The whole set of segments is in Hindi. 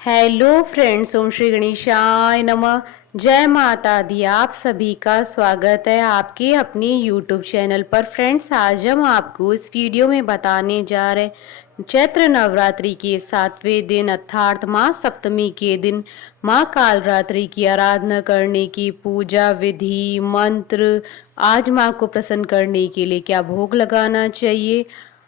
हेलो फ्रेंड्स, ओम श्री गणेशाय नमः। जय माता दी। आप सभी का स्वागत है आपके अपने यूट्यूब चैनल पर। फ्रेंड्स, आज हम आपको इस वीडियो में बताने जा रहे चैत्र नवरात्रि के 7वें दिन अर्थात माँ सप्तमी के दिन माँ कालरात्रि की आराधना करने की पूजा विधि, मंत्र, आज माँ को प्रसन्न करने के लिए क्या भोग लगाना चाहिए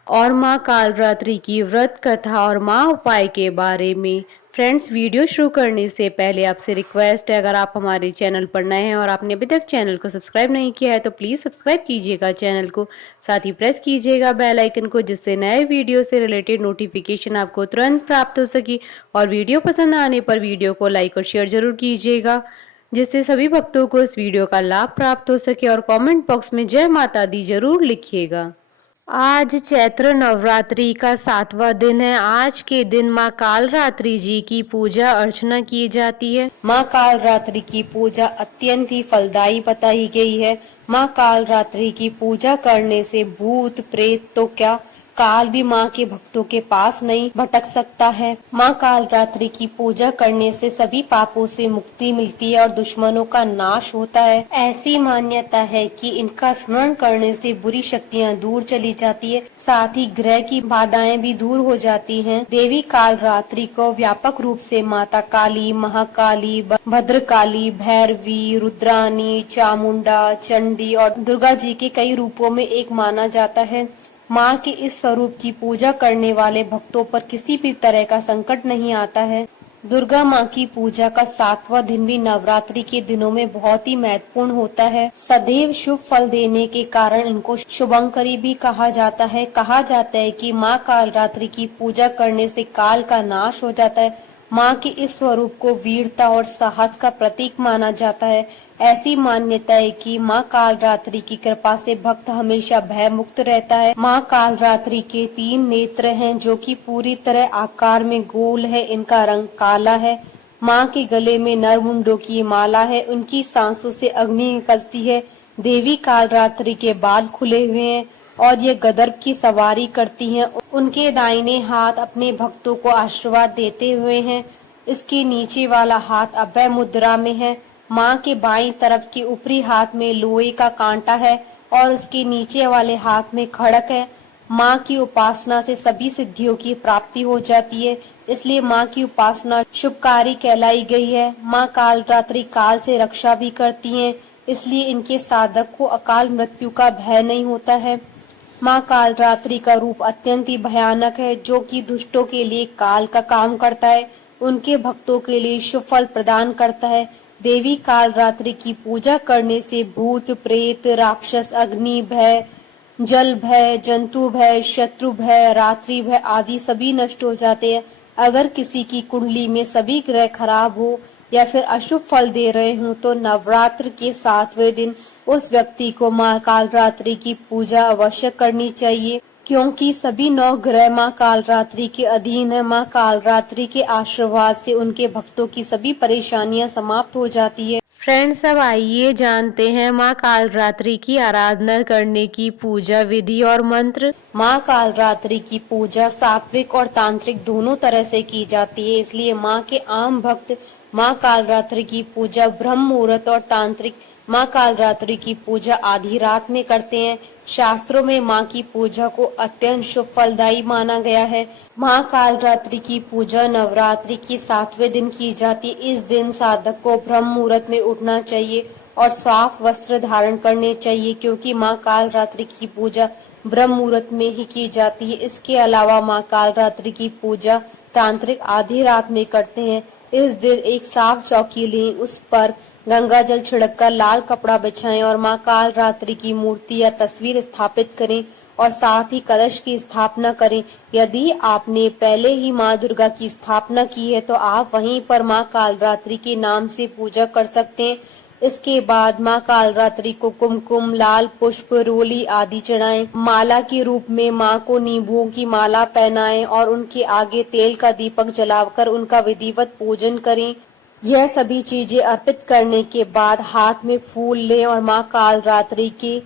और माँ कालरात्रि की व्रत कथा और माँ उपाय के बारे में। फ्रेंड्स, वीडियो शुरू करने से पहले आपसे रिक्वेस्ट है, अगर आप हमारे चैनल पर नए हैं और आपने अभी तक चैनल को सब्सक्राइब नहीं किया है तो प्लीज़ सब्सक्राइब कीजिएगा चैनल को, साथ ही प्रेस कीजिएगा बेल आइकन को, जिससे नए वीडियो से रिलेटेड नोटिफिकेशन आपको तुरंत प्राप्त हो सके। और वीडियो पसंद आने पर वीडियो को लाइक और शेयर जरूर कीजिएगा, जिससे सभी भक्तों को इस वीडियो का लाभ प्राप्त हो सके। और कमेंट बॉक्स में जय माता दी जरूर लिखिएगा। आज चैत्र नवरात्रि का 7वां दिन है। आज के दिन माँ कालरात्रि जी की पूजा अर्चना की जाती है। माँ कालरात्रि की पूजा अत्यंत ही फलदायी बताई गई है। माँ कालरात्रि की पूजा करने से भूत प्रेत तो क्या, काल भी माँ के भक्तों के पास नहीं भटक सकता है। माँ कालरात्रि की पूजा करने से सभी पापों से मुक्ति मिलती है और दुश्मनों का नाश होता है। ऐसी मान्यता है कि इनका स्मरण करने से बुरी शक्तियाँ दूर चली जाती है, साथ ही ग्रह की बाधाएं भी दूर हो जाती हैं। देवी कालरात्रि को व्यापक रूप से माता काली, महाकाली, भद्रकाली, भैरवी, रुद्रानी, चामुंडा, चंडी और दुर्गा जी के कई रूपों में एक माना जाता है। माँ के इस स्वरूप की पूजा करने वाले भक्तों पर किसी भी तरह का संकट नहीं आता है। दुर्गा माँ की पूजा का 7वां दिन भी नवरात्रि के दिनों में बहुत ही महत्वपूर्ण होता है। सदैव शुभ फल देने के कारण इनको शुभंकरी भी कहा जाता है। कहा जाता है कि माँ कालरात्रि की पूजा करने से काल का नाश हो जाता है। माँ के इस स्वरूप को वीरता और साहस का प्रतीक माना जाता है। ऐसी मान्यता है कि माँ कालरात्रि की कृपा से भक्त हमेशा भय मुक्त रहता है। माँ कालरात्रि के 3 नेत्र हैं, जो कि पूरी तरह आकार में गोल है। इनका रंग काला है। माँ के गले में नरमुंडों की माला है। उनकी सांसों से अग्नि निकलती है। देवी कालरात्रि के बाल खुले हुए हैं और ये गदर्प की सवारी करती हैं। उनके दाहिने हाथ अपने भक्तों को आशीर्वाद देते हुए हैं। इसके नीचे वाला हाथ अभय मुद्रा में है। माँ के बाईं तरफ के ऊपरी हाथ में लोहे का कांटा है और उसके नीचे वाले हाथ में खड़क है। माँ की उपासना से सभी सिद्धियों की प्राप्ति हो जाती है, इसलिए माँ की उपासना शुभकारी कहलाई गई है। माँ कालरात्रि काल से रक्षा भी करती हैं, इसलिए इनके साधक को अकाल मृत्यु का भय नहीं होता है। माँ कालरात्रि का रूप अत्यंत ही भयानक है, जो कि दुष्टों के लिए काल का काम करता है, उनके भक्तों के लिए शुभ फल प्रदान करता है। देवी कालरात्रि की पूजा करने से भूत प्रेत, राक्षस, अग्नि भय, जल भय, जंतु भय, शत्रु भय, रात्रि भय आदि सभी नष्ट हो जाते हैं। अगर किसी की कुंडली में सभी ग्रह खराब हो या फिर अशुभ फल दे रहे हों तो नवरात्र के 7वें दिन उस व्यक्ति को माँ कालरात्रि की पूजा अवश्य करनी चाहिए, क्योंकि सभी 9 ग्रह माँ कालरात्रि के अधीन है। माँ कालरात्रि के आशीर्वाद से उनके भक्तों की सभी परेशानियां समाप्त हो जाती है। फ्रेंड्स, अब आइए जानते हैं माँ कालरात्रि की आराधना करने की पूजा विधि और मंत्र। माँ कालरात्रि की पूजा सात्विक और तांत्रिक दोनों तरह से की जाती है, इसलिए माँ के आम भक्त माँ कालरात्रि की पूजा ब्रह्म मुहूर्त और तांत्रिक माँ कालरात्रि की पूजा आधी रात में करते हैं। शास्त्रों में माँ की पूजा को अत्यंत शुभ फलदायी माना गया है। माँ कालरात्रि की पूजा नवरात्रि के 7वें दिन की जाती है। इस दिन साधक को ब्रह्म मुहूर्त में उठना चाहिए और साफ वस्त्र धारण करने चाहिए, क्योंकि माँ कालरात्रि की पूजा ब्रह्म मुहूर्त में ही की जाती है। इसके अलावा माँ कालरात्रि की पूजा तांत्रिक आधी रात में करते हैं। इस दिन एक साफ चौकी लें, उस पर गंगा जल छिड़ककर लाल कपड़ा बिछाएं और माँ कालरात्रि की मूर्ति या तस्वीर स्थापित करें और साथ ही कलश की स्थापना करें। यदि आपने पहले ही माँ दुर्गा की स्थापना की है तो आप वहीं पर माँ कालरात्रि के नाम से पूजा कर सकते हैं। इसके बाद माँ कालरात्रि को कुमकुम, लाल पुष्प, रोली आदि चढ़ाएं। माला के रूप में माँ को नींबुओं की माला पहनाएं और उनके आगे तेल का दीपक जलाकर उनका विधिवत पूजन करें। यह सभी चीजें अर्पित करने के बाद हाथ में फूल लें और माँ कालरात्रि के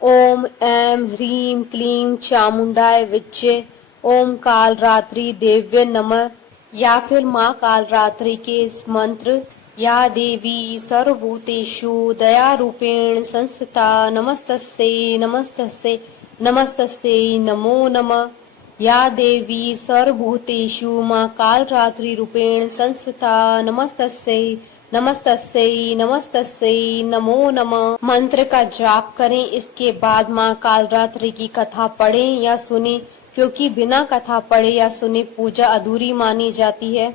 ओम ऐं ह्रीं क्लीं चामुंडाय विच्चे, ओम कालरात्रि देव्य नमः या फिर माँ कालरात्रि के इस मंत्र या देवी सर्वभूतेषु दया रूपेण संस्थिता नमस्तस्यै नमस्तस्यै नमस्तस्यै नमो नमः। या देवी सर्वभूतेषु माँ कालरात्रि रूपेण संस्थिता नमस्तस्यै नमस्तस्यै नमस्तस्यै नमो नमः। मंत्र का जाप करें। इसके बाद माँ कालरात्रि की कथा पढ़ें या सुने, क्योंकि बिना कथा पढ़े या सुने पूजा अधूरी मानी जाती है।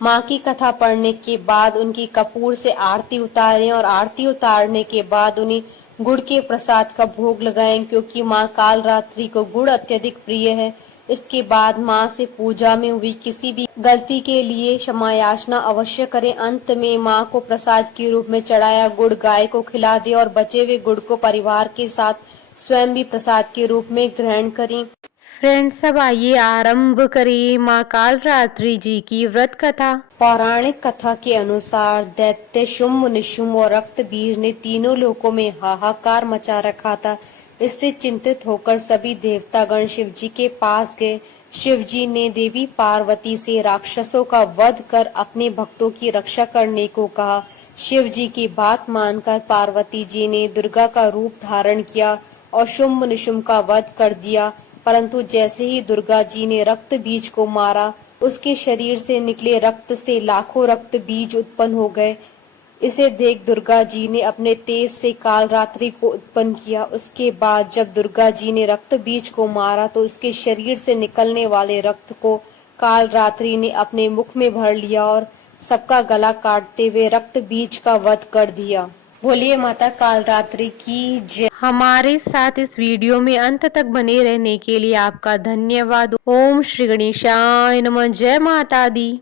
माँ की कथा पढ़ने के बाद उनकी कपूर से आरती उतारें और आरती उतारने के बाद उन्हें गुड़ के प्रसाद का भोग लगाएं, क्योंकि माँ कालरात्रि को गुड़ अत्यधिक प्रिय है। इसके बाद माँ से पूजा में हुई किसी भी गलती के लिए क्षमा याचना अवश्य करें। अंत में माँ को प्रसाद के रूप में चढ़ाया गुड़ गाय को खिला दे और बचे हुए गुड़ को परिवार के साथ स्वयं भी प्रसाद के रूप में ग्रहण करें। फ्रेंड्स, अब आइए आरंभ करें माँ कालरात्रि जी की व्रत कथा। पौराणिक कथा के अनुसार दैत्य शुंभ निशुंभ और रक्त बीज ने तीनों लोकों में हाहाकार मचा रखा था। इससे चिंतित होकर सभी देवतागण शिव जी के पास गए। शिव जी ने देवी पार्वती से राक्षसों का वध कर अपने भक्तों की रक्षा करने को कहा। शिव जी की बात मानकर पार्वती जी ने दुर्गा का रूप धारण किया और शुंभ निशुंभ का वध कर दिया। परंतु जैसे ही दुर्गा जी ने रक्त बीज को मारा, उसके शरीर से निकले रक्त से लाखों रक्त बीज उत्पन्न हो गए। इसे देख दुर्गा जी ने अपने तेज से कालरात्रि को उत्पन्न किया। उसके बाद जब दुर्गा जी ने रक्त बीज को मारा तो उसके शरीर से निकलने वाले रक्त को कालरात्रि ने अपने मुख में भर लिया और सबका गला काटते हुए रक्त बीज का वध कर दिया। बोलिए माता कालरात्रि की जय। हमारे साथ इस वीडियो में अंत तक बने रहने के लिए आपका धन्यवाद। ओम श्री गणेशाय नमः। जय माता दी।